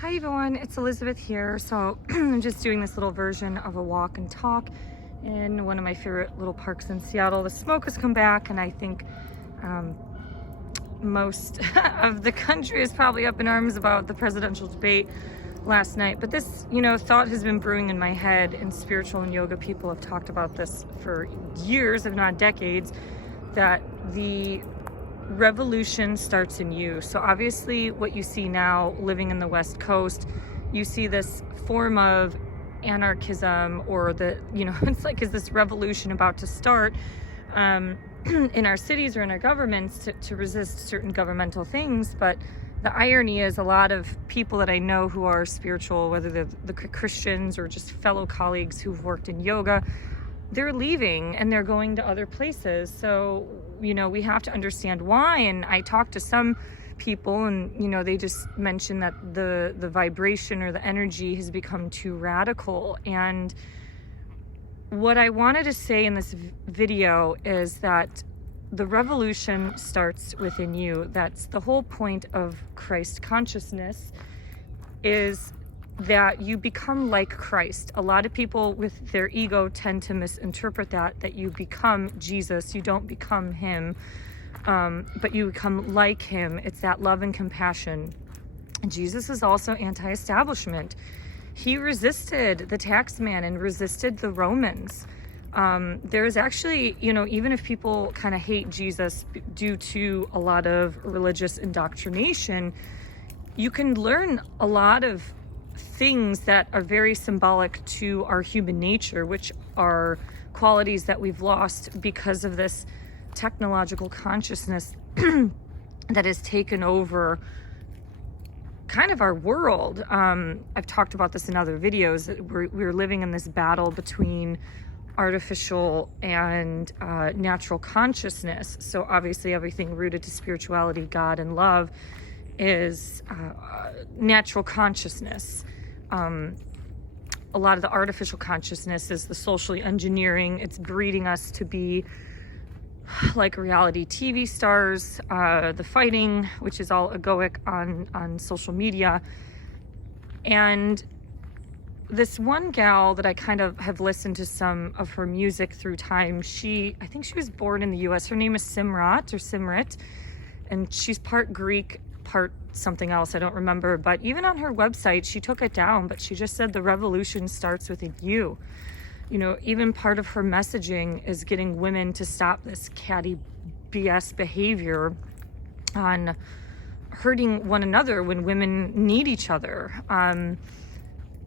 Hi everyone, it's Elizabeth here. So I'm just doing this little version of a walk and talk in one of my favorite little parks in Seattle. The smoke has come back, and I think most of the country is probably up in arms about the presidential debate last night. But this, thought has been brewing in my head, and spiritual and yoga people have talked about this for years, if not decades, that the revolution starts in you. So obviously what you see now living in the West Coast, you see this form of anarchism, or it's like, is this revolution about to start in our cities or in our governments to resist certain governmental things. But the irony is, a lot of people that I know who are spiritual, whether they're the Christians or just fellow colleagues who've worked in yoga, they're leaving and they're going to other places. So, we have to understand why. And I talked to some people, and, they just mentioned that the vibration or the energy has become too radical. And what I wanted to say in this video is that the revolution starts within you. That's the whole point of Christ consciousness, is that you become like Christ. A lot of people with their ego tend to misinterpret that you become Jesus. You don't become him, but you become like him. It's that love and compassion. And Jesus is also anti-establishment. He resisted the tax man and resisted the Romans. There's actually, even if people kind of hate Jesus due to a lot of religious indoctrination, you can learn a lot of things that are very symbolic to our human nature, which are qualities that we've lost because of this technological consciousness that has taken over kind of our world. I've talked about this in other videos. We're living in this battle between artificial and natural consciousness. So obviously everything rooted to spirituality, God, and love is natural consciousness. A lot of the artificial consciousness is the socially engineering. It's breeding us to be like reality TV stars, the fighting, which is all egoic on social media. And this one gal that I kind of have listened to some of her music through time, I think she was born in the US. Her name is Simrit, and she's part Greek, part something else, I don't remember. But even on her website, she took it down, but she just said the revolution starts within you. Even part of her messaging is getting women to stop this catty BS behavior on hurting one another when women need each other.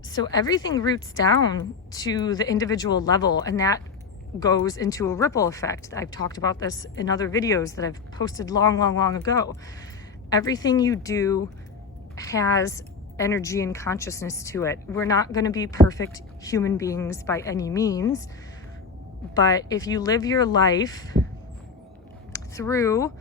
So everything roots down to the individual level, and that goes into a ripple effect. I've talked about this in other videos that I've posted long ago. Everything you do has energy and consciousness to it. We're not going to be perfect human beings by any means, but if you live your life through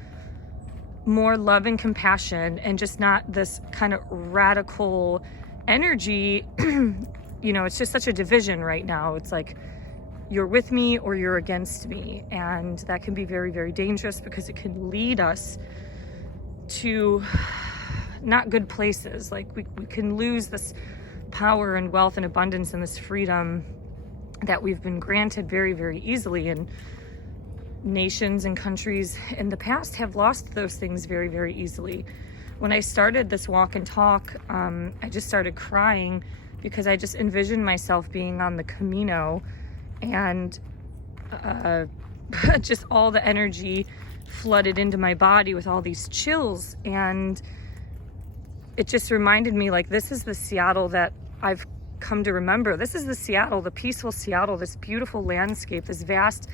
more love and compassion and just not this kind of radical energy, it's just such a division right now. It's like you're with me or you're against me, and that can be very, very dangerous because it can lead us to not good places. Like we can lose this power and wealth and abundance and this freedom that we've been granted very, very easily. And nations and countries in the past have lost those things very, very easily. When I started this walk and talk, I just started crying because I just envisioned myself being on the Camino, and just all the energy flooded into my body with all these chills. And it just reminded me, like, this is the Seattle that I've come to remember. This is the Seattle, the peaceful Seattle, this beautiful landscape, this vast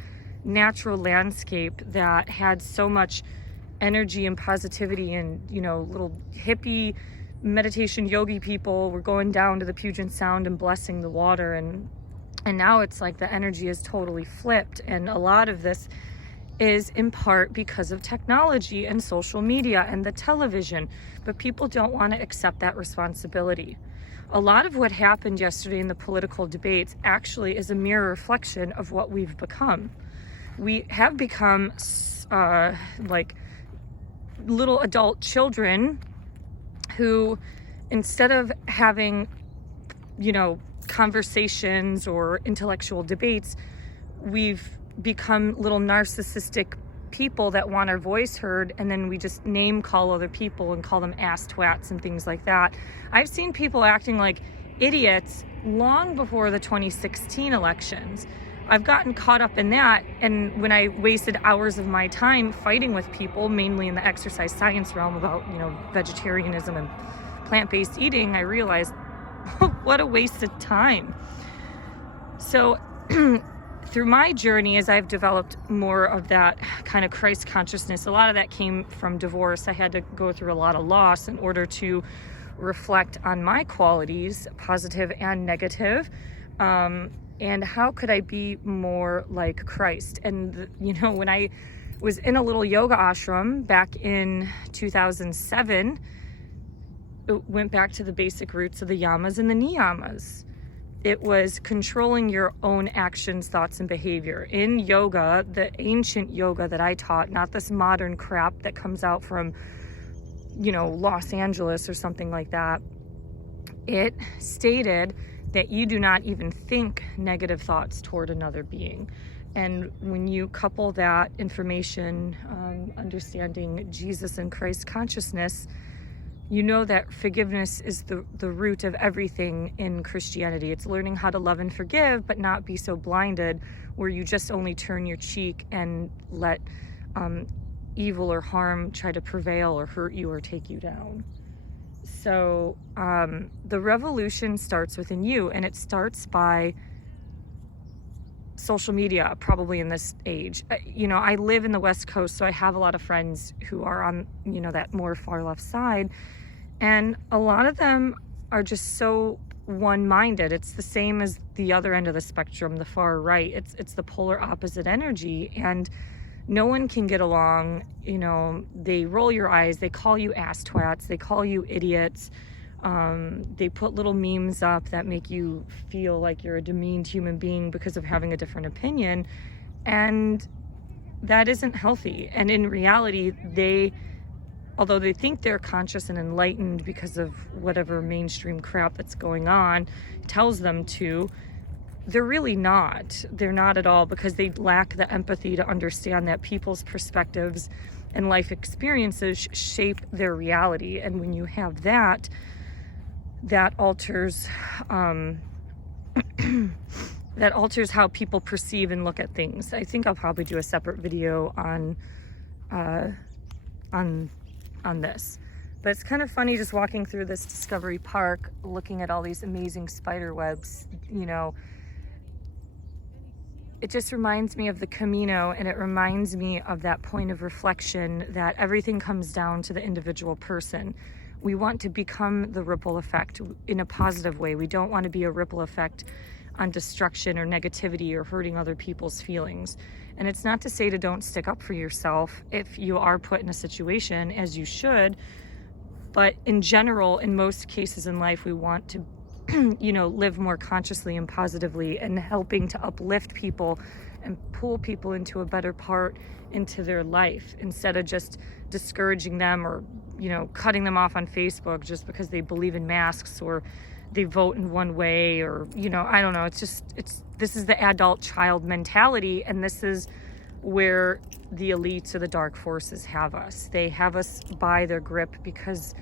natural landscape that had so much energy and positivity. And, little hippie meditation yogi people were going down to the Puget Sound and blessing the water. And now it's like the energy is totally flipped. And a lot of this is in part because of technology and social media and the television, but people don't want to accept that responsibility. A lot of what happened yesterday in the political debates actually is a mirror reflection of what we've become. We have become like little adult children who instead of having, conversations or intellectual debates, we've become little narcissistic people that want our voice heard, and then we just name call other people and call them ass twats and things like that. I've seen people acting like idiots long before the 2016 elections. I've gotten caught up in that, and when I wasted hours of my time fighting with people, mainly in the exercise science realm, about vegetarianism and plant-based eating, I realized what a waste of time. So through my journey, as I've developed more of that kind of Christ consciousness, a lot of that came from divorce. I had to go through a lot of loss in order to reflect on my qualities, positive and negative, and how could I be more like Christ. And when I was in a little yoga ashram back in 2007, it went back to the basic roots of the Yamas and the niyamas. It was controlling your own actions, thoughts, and behavior. In yoga, the ancient yoga that I taught, not this modern crap that comes out from, Los Angeles or something like that, it stated that you do not even think negative thoughts toward another being. And when you couple that information, understanding Jesus and Christ consciousness, you know that forgiveness is the root of everything in Christianity. It's learning how to love and forgive, but not be so blinded where you just only turn your cheek and let evil or harm try to prevail or hurt you or take you down. So the revolution starts within you, and it starts by social media, probably in this age. I live in the West Coast, so I have a lot of friends who are on, that more far left side. And a lot of them are just so one-minded. It's the same as the other end of the spectrum, the far right. It's the polar opposite energy, and no one can get along. They roll your eyes, they call you ass twats, they call you idiots. They put little memes up that make you feel like you're a demeaned human being because of having a different opinion, and that isn't healthy. And in reality, although they think they're conscious and enlightened because of whatever mainstream crap that's going on tells them to, they're really not. They're not at all, because they lack the empathy to understand that people's perspectives and life experiences shape their reality. And when you have that alters that alters how people perceive and look at things. I think I'll probably do a separate video on this. But it's kind of funny just walking through this Discovery Park, looking at all these amazing spider webs. It just reminds me of the Camino, and it reminds me of that point of reflection that everything comes down to the individual person. We want to become the ripple effect in a positive way. We don't want to be a ripple effect on destruction or negativity or hurting other people's feelings. And it's not to say to don't stick up for yourself if you are put in a situation, as you should. But in general, in most cases in life, we want to live more consciously and positively, and helping to uplift people and pull people into a better part into their life, instead of just discouraging them or cutting them off on Facebook just because they believe in masks or they vote in one way, or I don't know. This is the adult child mentality, and this is where the elites or the dark forces have us. They have us by their grip because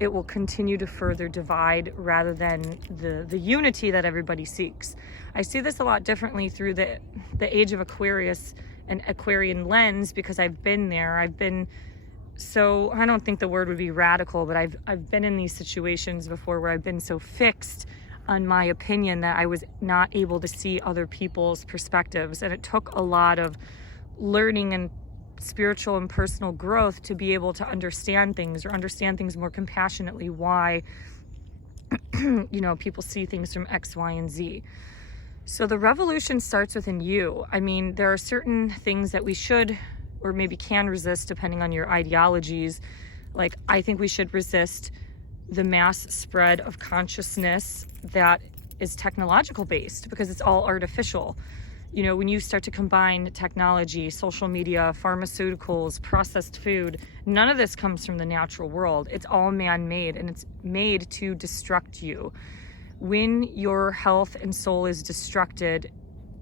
it will continue to further divide rather than the unity that everybody seeks. I see this a lot differently through the age of Aquarius and Aquarian lens, because I've been there. So I don't think the word would be radical, but I've been in these situations before where I've been so fixed on my opinion that I was not able to see other people's perspectives. And it took a lot of learning and spiritual and personal growth to be able to understand things, or understand things more compassionately, why people see things from X, Y, and Z. So the revolution starts within you. I mean, there are certain things that we should or maybe can resist depending on your ideologies. Like, I think we should resist the mass spread of consciousness that is technological based, because it's all artificial. You know, when you start to combine technology, social media, pharmaceuticals, processed food, none of this comes from the natural world. It's all man-made, and it's made to destruct you. When your health and soul is destructed,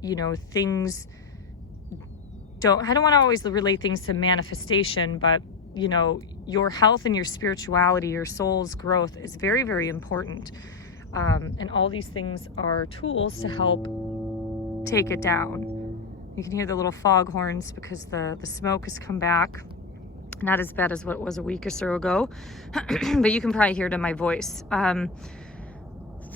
you know, things I don't want to always relate things to manifestation, but you know, your health and your spirituality, your soul's growth is very, very important. And all these things are tools to help take it down. You can hear the little foghorns because the smoke has come back. Not as bad as what it was a week or so ago, but you can probably hear it in my voice.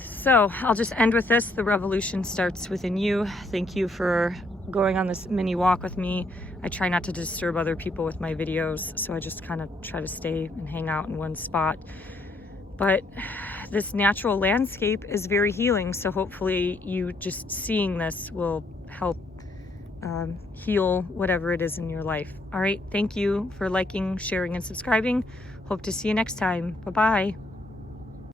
So I'll just end with this. The revolution starts within you. Thank you for going on this mini walk with me. I try not to disturb other people with my videos, so I just kind of try to stay and hang out in one spot. But this natural landscape is very healing, so hopefully you just seeing this will help heal whatever it is in your life. All right, thank you for liking, sharing, and subscribing. Hope to see you next time. Bye-bye.